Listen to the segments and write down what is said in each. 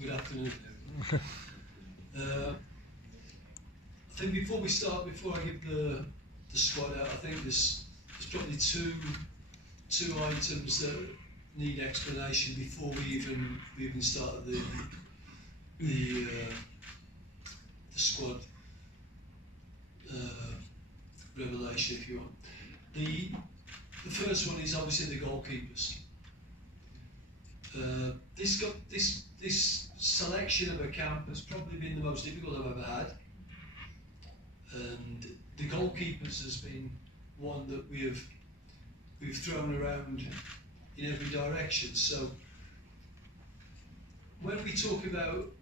Good afternoon. I think before we start, before I give the squad out, I think there's probably two items that need explanation before we even start the squad revelation, if you want. The first one is obviously the goalkeepers. This selection of a camp has probably been the most difficult I've ever had, and the goalkeepers has been one that we've thrown around in every direction. So when we talk about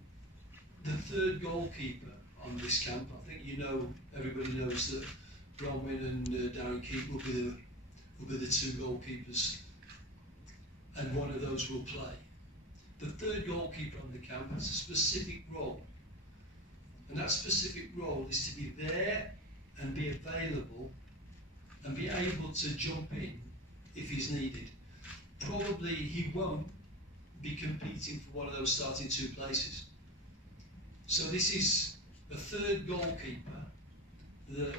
the third goalkeeper on this camp, I think everybody knows that Bronwyn and Darren Keagan will be the two goalkeepers, and one of those will play. The third goalkeeper on the camp has a specific role, and that specific role is to be there and be available and be able to jump in if he's needed. Probably he won't be competing for one of those starting two places. So this is a third goalkeeper that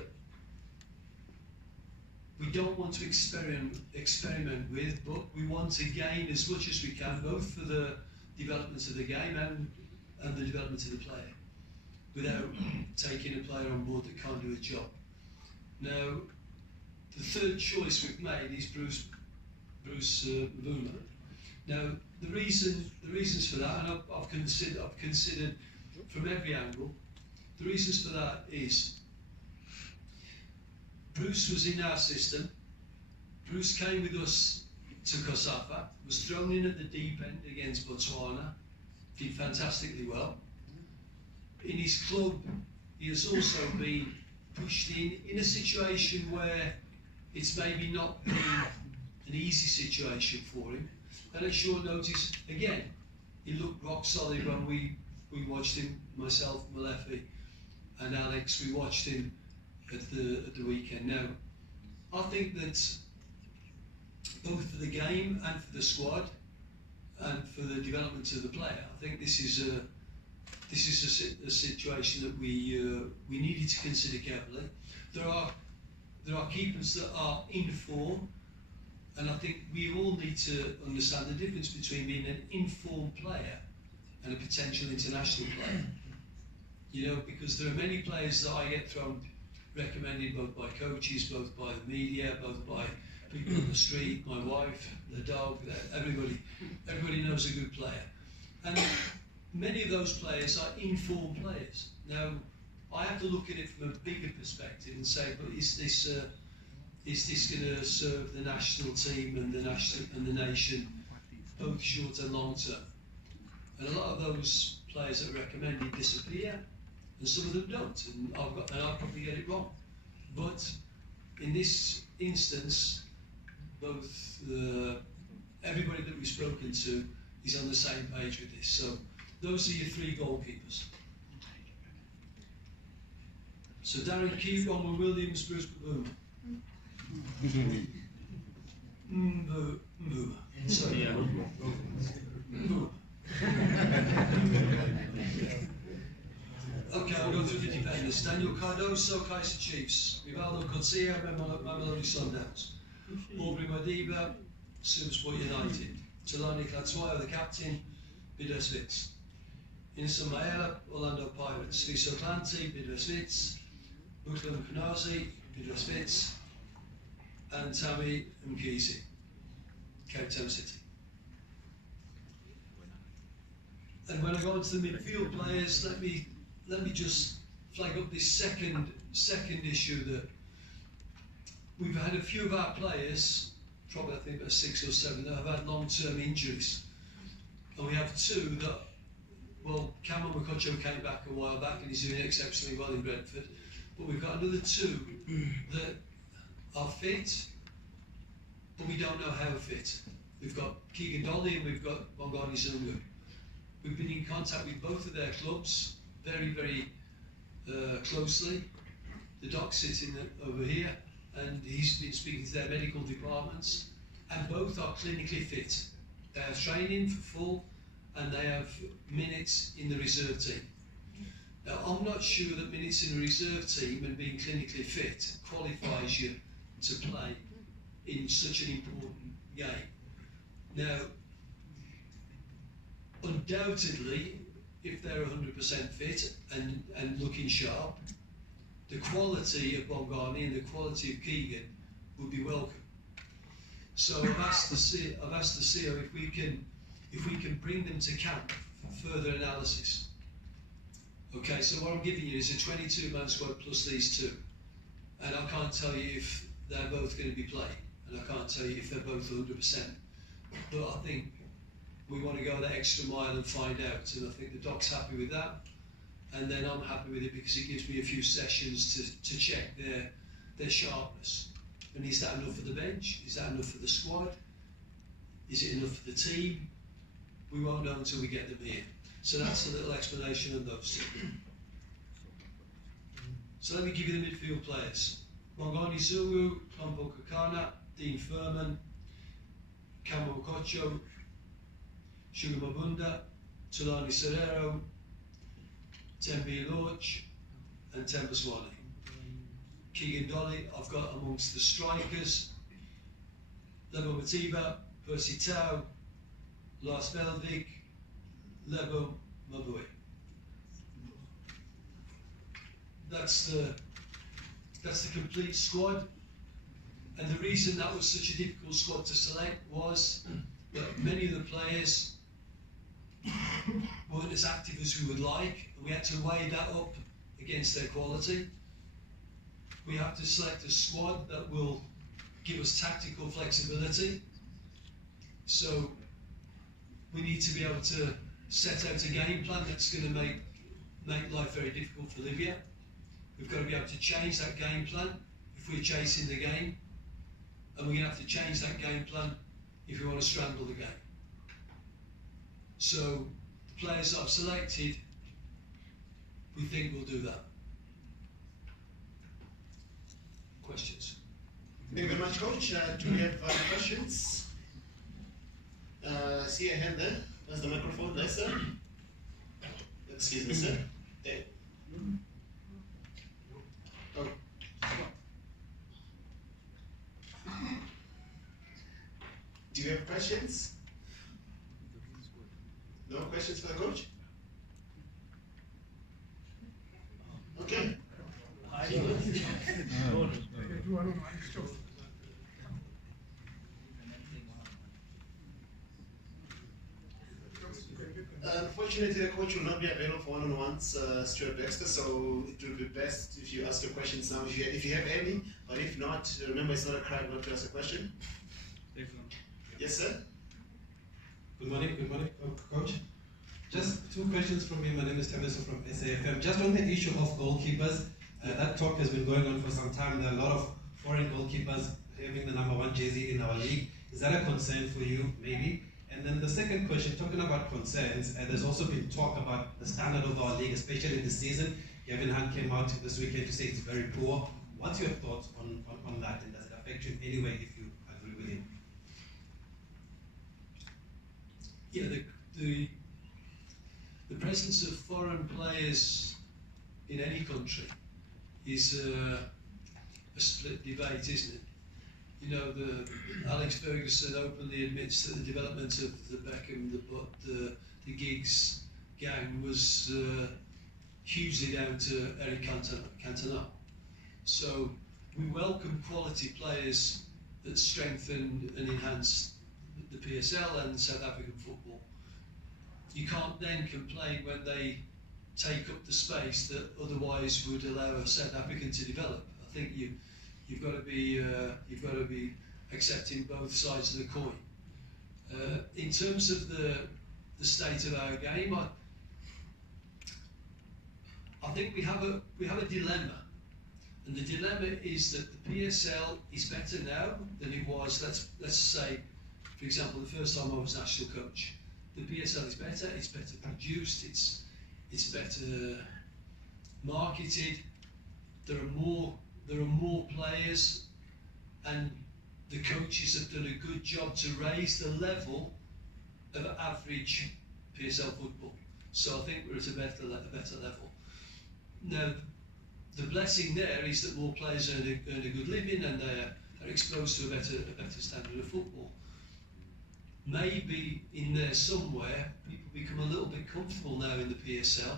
we don't want to experiment with, but we want to gain as much as we can, both for the development of the game and the development of the player, without taking a player on board that can't do a job. Now, the third choice we've made is Bruce Bvuma. Now, the reasons for that, and I've considered from every angle, the reasons for that is Bruce was in our system. Bruce came with us to Kosafa, was thrown in at the deep end against Botswana, did fantastically well. In his club, he has also been pushed in a situation where it's maybe not been an easy situation for him. And at short notice, again, he looked rock solid when we watched him, myself, Malefi, and Alex, we watched him at the weekend. Now, I think that both for the game and for the squad and for the development of the player, I think this is a situation that we needed to consider carefully. There are keepers that are in form, and I think we all need to understand the difference between being an informed player and a potential international player. You know, because there are many players that I get recommended both by coaches, both by the media, both by people on the street, my wife, the dog, everybody knows a good player. And many of those players are informed players. Now, I have to look at it from a bigger perspective and say, but is this going to serve the national team and the nation, both short and long term? And a lot of those players that are recommended disappear, and some of them don't, and I'll probably get it wrong. But in this instance, both everybody that we've spoken to is on the same page with this. So those are your three goalkeepers. So Darren Keagan, Williams, Bruce Bvuma. Bvuma. Sorry. Yeah. Bvuma. Okay, I'll go through the defenders. Daniel Cardoso, Kaiser Chiefs. Rivaldo Coetzee, Mamelodi Sundowns. Aubrey Madiba, Supersport United. Talani Klatsoyo, the captain, Bidderswitz. Innocent Maela, Orlando Pirates. Viso Clancy, Bidderswitz. Bukhlam Kunazi, Bidderswitz. And Tammy Mkhize, Cape Town City. And when I go into the midfield players, let me just flag up this second issue that we've had a few of our players, probably I think about 6 or 7, that have had long-term injuries. And we have two that, well, Cameron Makocho came back a while back and he's doing exceptionally well in Brentford. But we've got another two that are fit, but we don't know how fit. We've got Keagan Dolly and we've got Bongani Zungu. We've been in contact with both of their clubs very, very closely. The doc's sitting over here, and he's been speaking to their medical departments, and both are clinically fit. They are training for full, and they have minutes in the reserve team. Now, I'm not sure that minutes in the reserve team and being clinically fit qualifies you to play in such an important game. Now, undoubtedly, if they're 100% fit and looking sharp, the quality of Bongani and the quality of Keagan would be welcome. So I've asked the CEO if we can bring them to camp for further analysis. Okay, so what I'm giving you is a 22-man squad plus these two, and I can't tell you if they're both going to be playing, and I can't tell you if they're both 100%. But I think we want to go that extra mile and find out, and I think the doc's happy with that, and then I'm happy with it because it gives me a few sessions to check their sharpness. And is that enough for the bench? Is that enough for the squad? Is it enough for the team? We won't know until we get them here. So that's a little explanation of those two. So let me give you the midfield players. Bongani Zungu, Klombo Kakana, Dean Furman, Kamo Kocho, Sugar Mabunda, Tulani Serrero, Tembi Lorch, and Temba Swanee. Keagan Dolly, I've got amongst the strikers, Lebo Matiba, Percy Tau, Lars Velvik, Lebo Mabui. That's the complete squad. And the reason that was such a difficult squad to select was that many of the players weren't as active as we would like, and we had to weigh that up against their quality. We have to select a squad that will give us tactical flexibility. So we need to be able to set out a game plan that's going to make life very difficult for Libya. We've got to be able to change that game plan if we're chasing the game, and we're going to have to change that game plan if we want to strangle the game. So the players that I've selected, we think will do that. Questions? Thank you very much, Coach. Do we have questions? See a hand there. There's the microphone there, sir. Excuse me, sir. There. Oh. Do you have questions? No questions for the coach? Okay. Unfortunately, the coach will not be available for one-on-ones, Stuart Baxter, so it would be best if you ask your questions now, if you have any, but if not, remember it's not a crime not to ask a question. Yes, sir? Good morning, Coach. Just two questions from me. My name is Tabeso from SAFM. Just on the issue of goalkeepers, that talk has been going on for some time. There are a lot of foreign goalkeepers having the #1 jersey in our league. Is that a concern for you, maybe? And then the second question, talking about concerns, there's also been talk about the standard of our league, especially this season. Gavin Hunt came out this weekend to say it's very poor. What's your thoughts on that, and does it affect you in any way if you agree with him? Yeah, the presence of foreign players in any country is a split debate, isn't it? You know, Alex Ferguson openly admits that the development of the Beckham, the Giggs gang was hugely down to Eric Cantona. So we welcome quality players that strengthen and enhance the PSL and South African football. You can't then complain when they take up the space that otherwise would allow a South African to develop. I think you've got to be accepting both sides of the coin. In terms of the state of our game, I think we have a dilemma, and the dilemma is that the PSL is better now than it was. Let's say, for example, the first time I was national coach. The PSL is better. It's better produced. It's better marketed. There are more players, and the coaches have done a good job to raise the level of average PSL football. So I think we're at a better level. Now, the blessing there is that more players earn a good living and they are exposed to a better standard of football. Maybe in there somewhere, people become a little bit comfortable now in the PSL,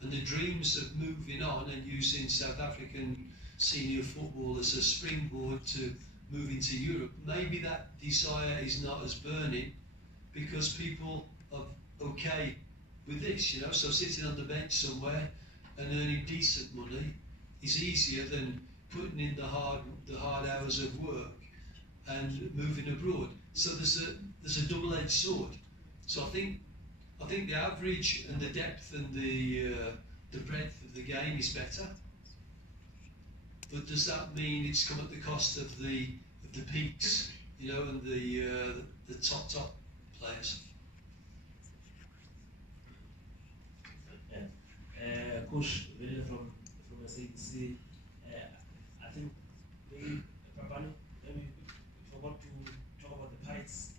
and the dreams of moving on and using South African senior football as a springboard to move into Europe, maybe that desire is not as burning because people are okay with this, you know. So sitting on the bench somewhere and earning decent money is easier than putting in the hard hours of work and moving abroad. So there's a double-edged sword. So I think the average and the depth and the breadth of the game is better. But does that mean it's come at the cost of the peaks, you know, and the top players? Coach, from SABC, I think maybe Bvuma, maybe we forgot to talk about the Pirates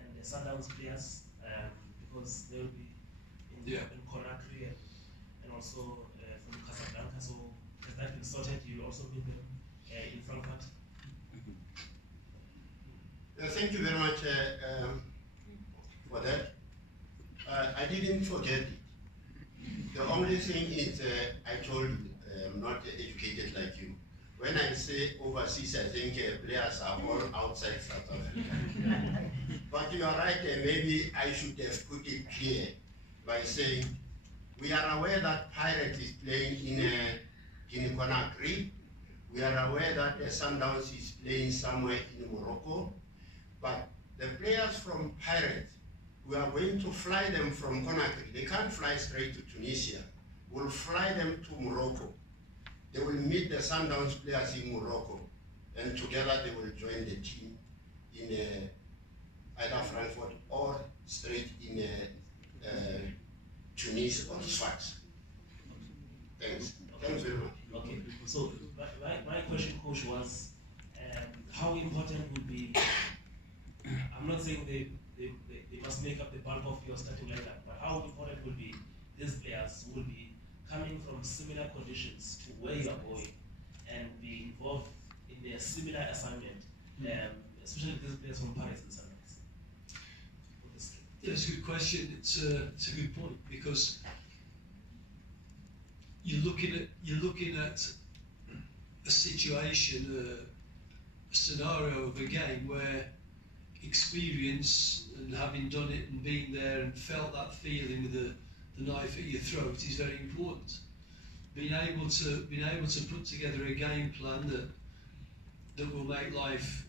and the Sundowns players because they will be in Conakry and also from Casablanca. So has that been sorted? You also meet them in Frankfurt. Thank you very much for that. I didn't forget it. The only thing is, I told you, I'm not educated like you. When I say overseas, I think players are all outside South Africa. But you are right, maybe I should have put it clear by saying, we are aware that Pirate is playing in Conakry. We are aware that Sundowns is playing somewhere in Morocco. But the players from Pirate, we are going to fly them from Conakry. They can't fly straight to Tunisia. We'll fly them to Morocco. They will meet the Sundowns players in Morocco, and together they will join the team in either Frankfurt or straight in Tunis or Sfax. Thanks. Thanks very much. Okay. So my question, Coach, was how important would be? I'm not saying they must make up the bulk of your starting lineup, but how important will be these players who will be coming from similar conditions to where you are going and be involved in a similar assignment, especially these players from Paris and Sundowns? That's a good question. It's a good point because you're looking at a situation, a scenario of a game where experience and having done it and been there and felt that feeling with the knife at your throat is very important. Being able to put together a game plan that will make life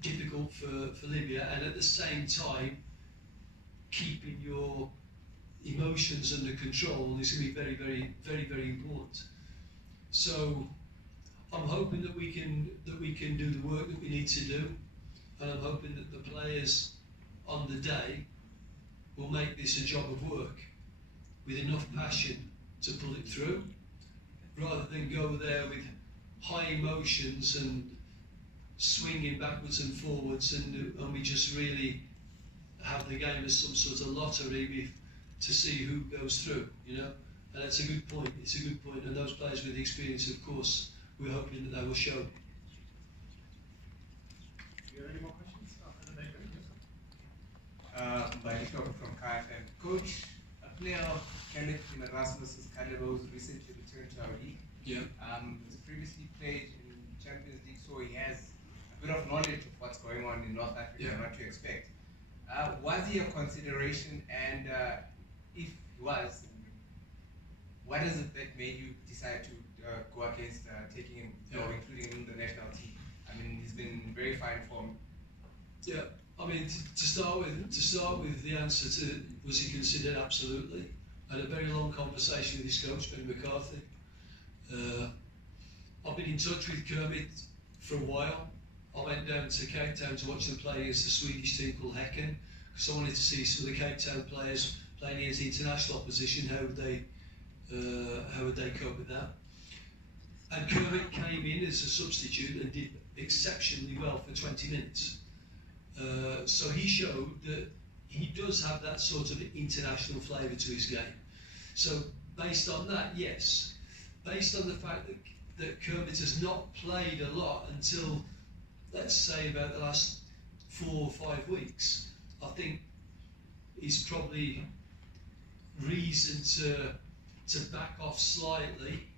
difficult for Libya, and at the same time keeping your emotions under control is going to be very, very, very, very important. So I'm hoping that we can do the work that we need to do, and I'm hoping that the players on the day will make this a job of work with enough passion to pull it through, rather than go there with high emotions and swinging backwards and forwards, and we just really have the game as some sort of lottery to see who goes through, you know. And that's a good point. It's a good point. And those players with experience, of course, we're hoping that they will show. Do you have any more questions? By from KFM. Coach, a player of Kenneth in Erasmus's Calibos recently returned to our league. Yeah. He's previously played in Champions League, so he has a bit of knowledge of what's going on in North Africa and what to expect. Was he a consideration, and if he was, what is it that made you decide to go against taking him, or including him in the national team? I mean, he's been in very fine form. Yeah, I mean, to start with, the answer to was he considered? Absolutely. I had a very long conversation with his coach, Ben McCarthy. I've been in touch with Kermit for a while. I went down to Cape Town to watch them play against a Swedish team called Keagan, because I wanted to see some of the Cape Town players playing against international opposition. How would they cope with that? And Kermit came in as a substitute and did exceptionally well for 20 minutes. So he showed that he does have that sort of international flavour to his game. So based on that, yes. Based on the fact that Kermit has not played a lot until, let's say, about the last 4 or 5 weeks, I think he's probably reason to back off slightly.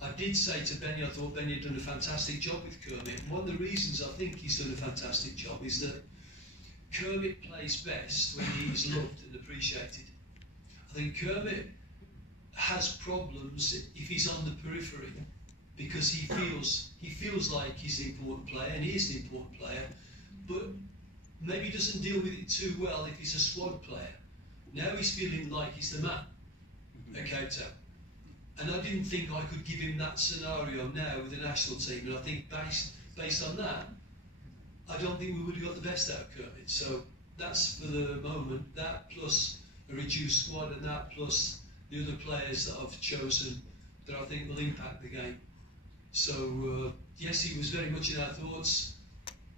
I did say to Benny, I thought Benny had done a fantastic job with Kermit. And one of the reasons I think he's done a fantastic job is that Kermit plays best when he's loved and appreciated. I think Kermit has problems if he's on the periphery because he feels like he's an important player, and he is an important player, but maybe doesn't deal with it too well if he's a squad player. Now he's feeling like he's the man at Cape Town. And I didn't think I could give him that scenario now with the national team, and I think based on that, I don't think we would have got the best out of Kermit. So that's for the moment, that plus a reduced squad, and that plus the other players that I've chosen that I think will impact the game. So yes, he was very much in our thoughts,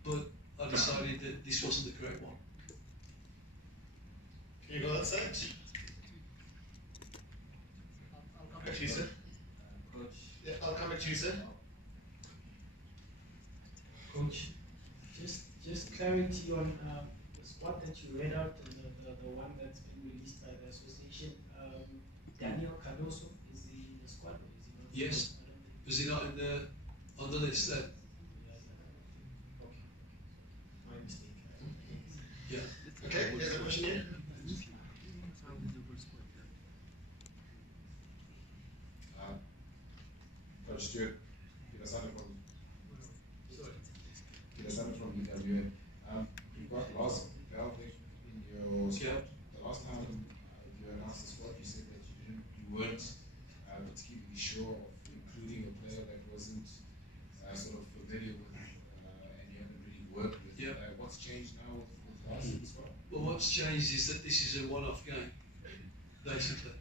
but I decided that this wasn't the correct one. Can you go that side? I'll come back to you, sir. Coach. Yeah, I'll come back to you, sir. Coach, just clarity on the squad that you read out, the one that's been released by the association. Daniel Cardoso, is he in the squad or is he not? Yes. Was he not on the list then? Okay. My mistake. Yeah. Okay, there's a question here. Coach Stuart from UWA. You've got Lars Velvik in your squad. The last time you announced the squad, you said that you weren't particularly sure of including a player that wasn't sort of familiar with and you haven't really worked with. Yeah. What's changed now with Lars in the squad? Well, what's changed is that this is a one-off game, basically.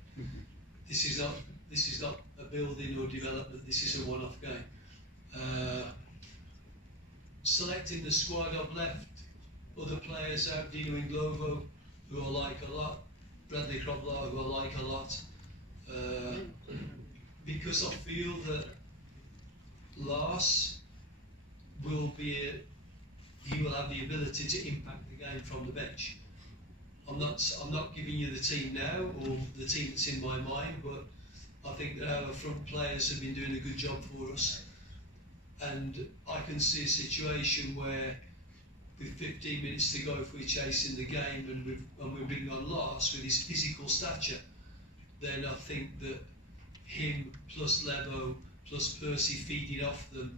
This is not a building or development. This is a one-off game. Selecting the squad, I've left other players out, Dino Inglovo, who I like a lot, Bradley Croplar, who I like a lot, because I feel that Lars will he will have the ability to impact the game from the bench. I'm not giving you the team now or the team that's in my mind, but I think that our front players have been doing a good job for us. And I can see a situation where with 15 minutes to go, if we're chasing the game and we're bringing on Lars with his physical stature, then I think that him plus Lebo plus Percy feeding off them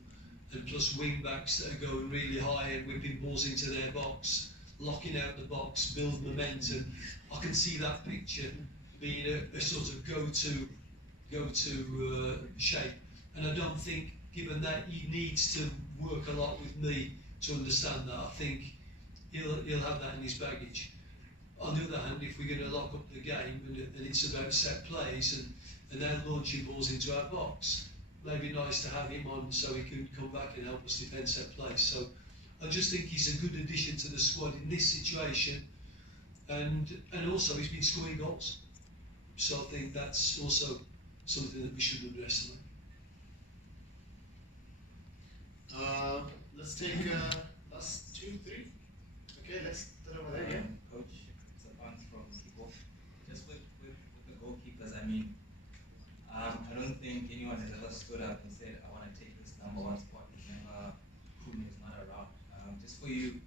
and plus wing backs that are going really high and whipping balls into their box, locking out the box, build momentum. I can see that picture being a sort of go-to shape. And I don't think, given that he needs to work a lot with me to understand that, I think he'll have that in his baggage. On the other hand, if we're going to lock up the game and it's about set plays and they're launching balls into our box, maybe nice to have him on so he can come back and help us defend set plays. So I just think he's a good addition to the squad in this situation, and also he's been scoring goals. So I think that's also something that we shouldn't underestimate. Let's take last 2, 3. Okay, let's start over there. Yeah. Coach, it's a bounce from people. Just with the goalkeepers, I mean, I don't think anyone has ever stood up and said, I want to take this number 1 spot whenever Kumi is not around. Just for you,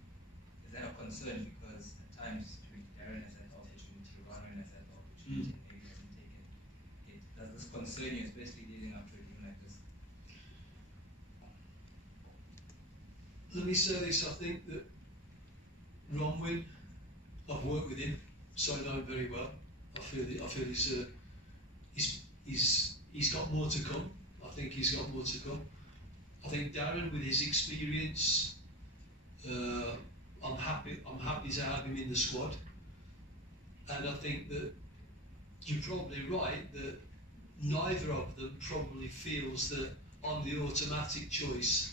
is that a concern? Because at times, Darren has had the opportunity, Ronwen has had the opportunity, maybe he hasn't taken it. Does this concern you, especially leading up to a game like this? Let me say this, I think that Ronwen, I've worked with him, so I know him very well. I feel he's got more to come. I think he's got more to come. I think Darren, with his experience, I'm happy to have him in the squad. And I think that you're probably right that neither of them probably feels that I'm the automatic choice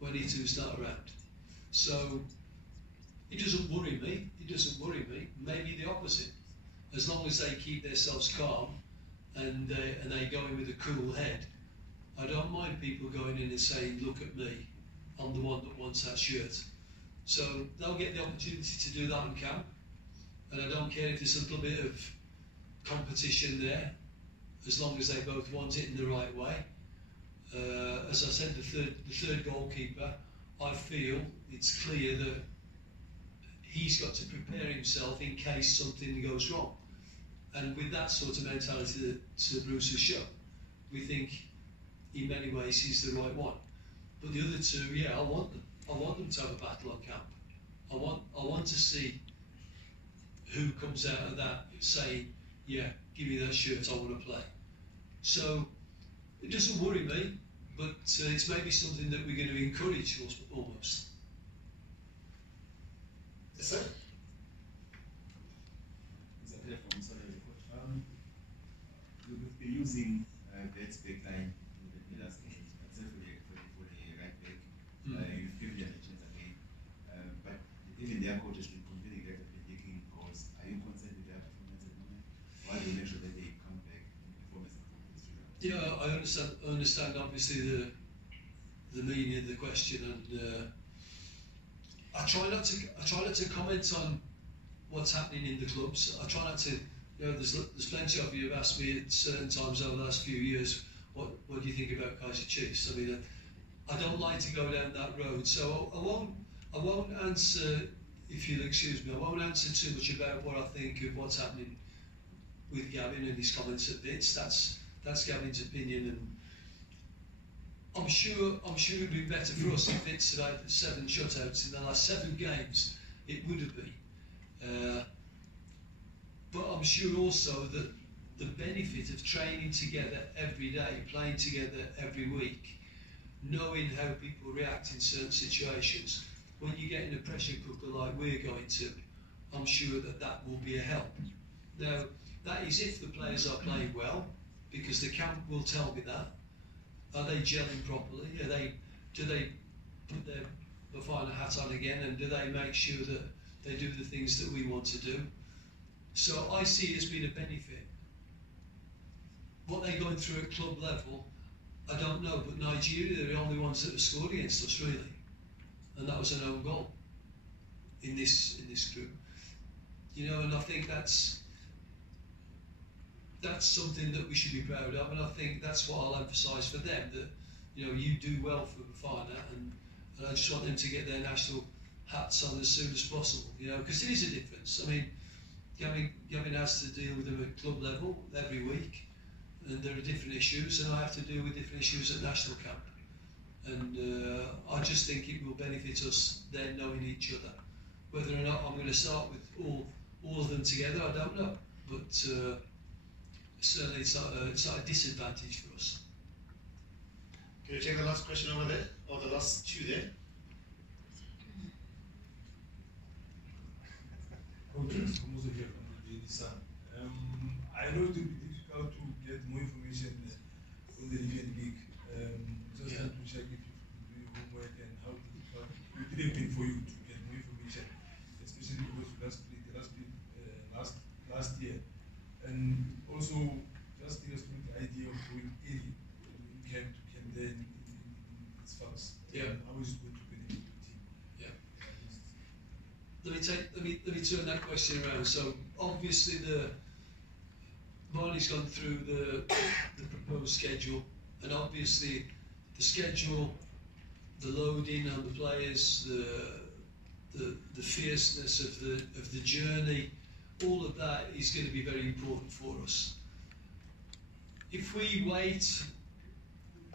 when E2's not around. So It doesn't worry me. It doesn't worry me. Maybe the opposite. As long as they keep themselves calm and they go in with a cool head, I don't mind people going in and saying, "Look at me, I'm the one that wants that shirt." So they'll get the opportunity to do that in camp, and I don't care if there's a little bit of competition there, as long as they both want it in the right way. As I said, the third goalkeeper, I feel it's clear that he's got to prepare himself in case something goes wrong. And with that sort of mentality that Bruce has shown, we think in many ways he's the right one. But the other two, yeah, I want them. I want them to have a battle on camp. I want to see who comes out of that saying, "Yeah, give me that shirt, I want to play." So it doesn't worry me, but it's maybe something that we're going to encourage almost. Yes, sir? We've been using Bet's backline in the last game, except for the right back. You've given them a chance again. But even their coach has been complaining that they've been taking goals. Are you concerned with their performance at the moment? Why do you make sure that they come back in performance improvements? Yeah, I understand obviously the meaning of the question, and I try not to comment on what's happening in the clubs. I try not to. You know, there's plenty of you have asked me at certain times over the last few years, what do you think about Kaiser Chiefs? I mean, I don't like to go down that road, so I won't answer, if you'll excuse me, I won't answer too much about what I think of what's happening with Gavin and his comments at bits. That's Gavin's opinion, and I'm sure it'd be better for us if it's about 7 shutouts in the last 7 games. It would have been. But I'm sure also that the benefit of training together every day, playing together every week, knowing how people react in certain situations, when you get in a pressure cooker like we're going to, I'm sure that will be a help. Now, that is if the players are playing well, because the camp will tell me that. Are they gelling properly? Do they put their Bafana hat on again, and do they make sure that they do the things that we want to do? So I see it as being a benefit. What they're going through at club level, I don't know, but Nigeria, they're the only ones that have scored against us, really. And that was an own goal in this group. You know, and I think that's something that we should be proud of, and I think that's what I'll emphasise for them, that, you know, you do well for Bafana, and I just want them to get their national hats on as soon as possible, you know, because it is a difference. I mean, Gavin has to deal with them at club level every week, and there are different issues, and I have to deal with different issues at national camp. And I just think it will benefit us then knowing each other. Whether or not I'm going to start with all of them together, I don't know, but certainly it's not a disadvantage for us. Can you take the last question over there, or the last 2 there? I know it will be difficult to get more information on the Libyan league. Just have to check if you do your homework and how difficult it would have been for you to get more information, especially because you last year. And also, just give us the idea of going early in camp to camp there in its fast. Yeah. How is it going to benefit the team? Yeah. Let me turn that question around. So obviously Marley's gone through the proposed schedule, and obviously the schedule, the loading on the players, the fierceness of the journey, all of that is going to be very important for us. If we wait,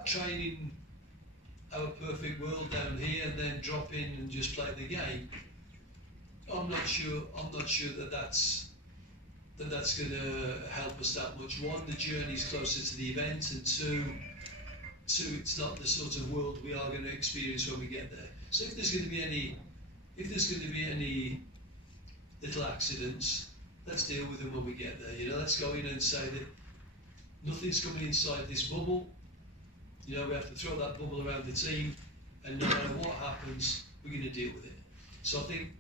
training our perfect world down here and then drop in and just play the game, I'm not sure that that's going to help us that much. One, the journey's closer to the event, and two, it's not the sort of world we are going to experience when we get there. So if there's going to be any little accidents, let's deal with them when we get there. You know, let's go in and say that nothing's coming inside this bubble. You know, we have to throw that bubble around the team, and no matter what happens, we're going to deal with it. So I think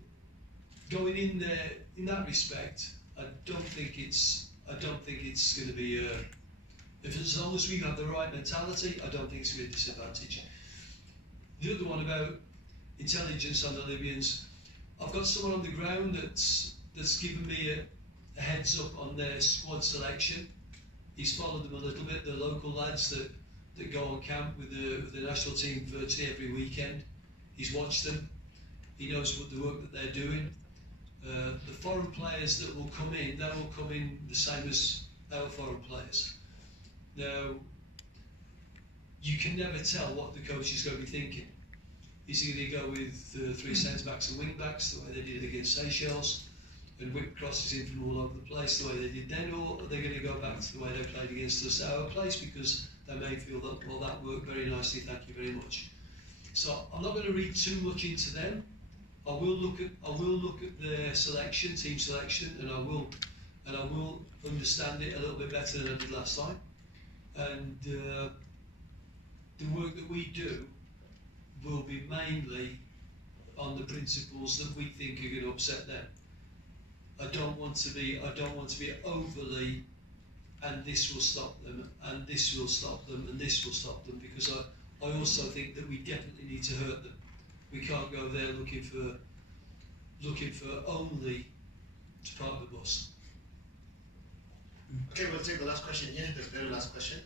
going in there in that respect, I don't think it's going to be as long as we have the right mentality, I don't think it's going to be a disadvantage. The other one about intelligence on the Libyans, I've got someone on the ground that's given me a heads up on their squad selection. He's followed them a little bit, the local lads that go on camp with the national team virtually every weekend. He's watched them. He knows what the work that they're doing. The foreign players that will come in, they will come in the same as our foreign players. Now, you can never tell what the coach is going to be thinking. Is he going to go with 3 centre-backs and wing-backs, the way they did against Seychelles, and whip crosses in from all over the place, the way they did then, or are they going to go back to the way they played against us at our place, because they may feel that, well, that worked very nicely, thank you very much. So I'm not going to read too much into them. I will look at their selection, team selection, and I will understand it a little bit better than I did last time. And the work that we do will be mainly on the principles that we think are going to upset them. I don't want to be overly, and this will stop them, and this will stop them, and this will stop them, because I also think that we definitely need to hurt them. We can't go there looking for only to park the bus. Okay, we'll take the last question here, the very last question.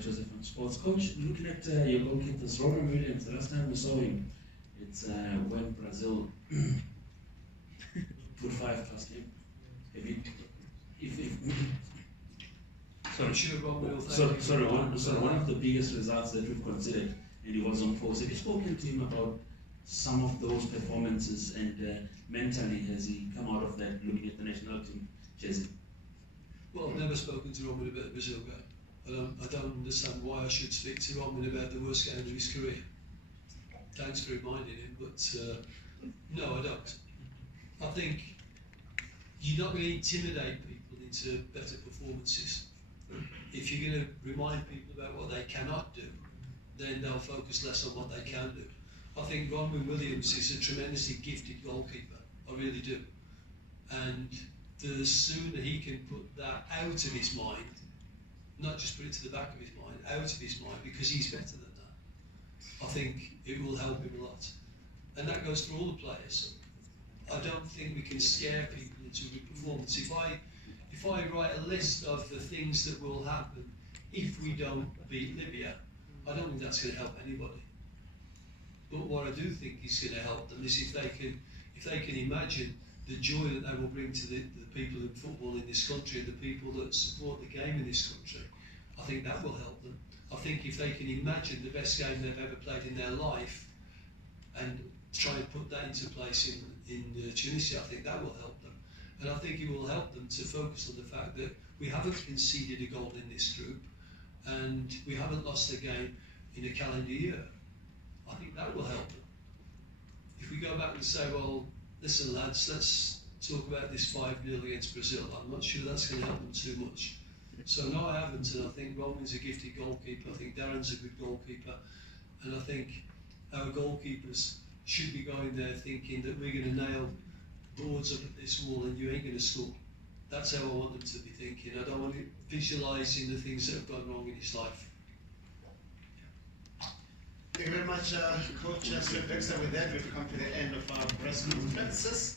Joseph from Sports Coach. Looking at your goalkeepers, Robin Williams, the last time we saw him, it's when Brazil put 5 past him. One of the biggest results that we've considered, and he was on post. Have you spoken to him about some of those performances, and mentally has he come out of that looking at the national team jersey? Well, I've never spoken to Robin about the Brazil game. I don't understand why I should speak to Robin about the worst game of his career. Thanks for reminding him, but no, I don't. I think you're not going to intimidate people into better performances. If you're going to remind people about what they cannot do, then they'll focus less on what they can do. I think Robin Williams is a tremendously gifted goalkeeper. I really do. And the sooner he can put that out of his mind, not just put it to the back of his mind, out of his mind, because he's better than that, I think it will help him a lot. And that goes for all the players. I don't think we can scare people into a good performance. If I write a list of the things that will happen if we don't beat Libya, I don't think that's going to help anybody. But what I do think is going to help them is if they can imagine the joy that they will bring to the people in football in this country and the people that support the game in this country, I think that will help them. I think if they can imagine the best game they've ever played in their life and try and put that into place in Tunisia, I think that will help them. And I think it will help them to focus on the fact that we haven't conceded a goal in this group and we haven't lost a game in a calendar year. I think that will help them. If we go back and say, well, listen lads, let's talk about this 5-0 against Brazil, I'm not sure that's going to help them too much. So no, I haven't, and I think Roman's a gifted goalkeeper, I think Darren's a good goalkeeper, and I think our goalkeepers should be going there thinking that we're going to nail boards up at this wall and you ain't going to score. That's how I want them to be thinking. I don't want to visualising the things that have gone wrong in his life. Thank you very much, Coach Stuart Baxter. With that, we've come to the end of our press conferences,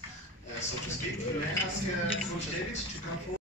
so to speak. May I ask Coach David to come forward?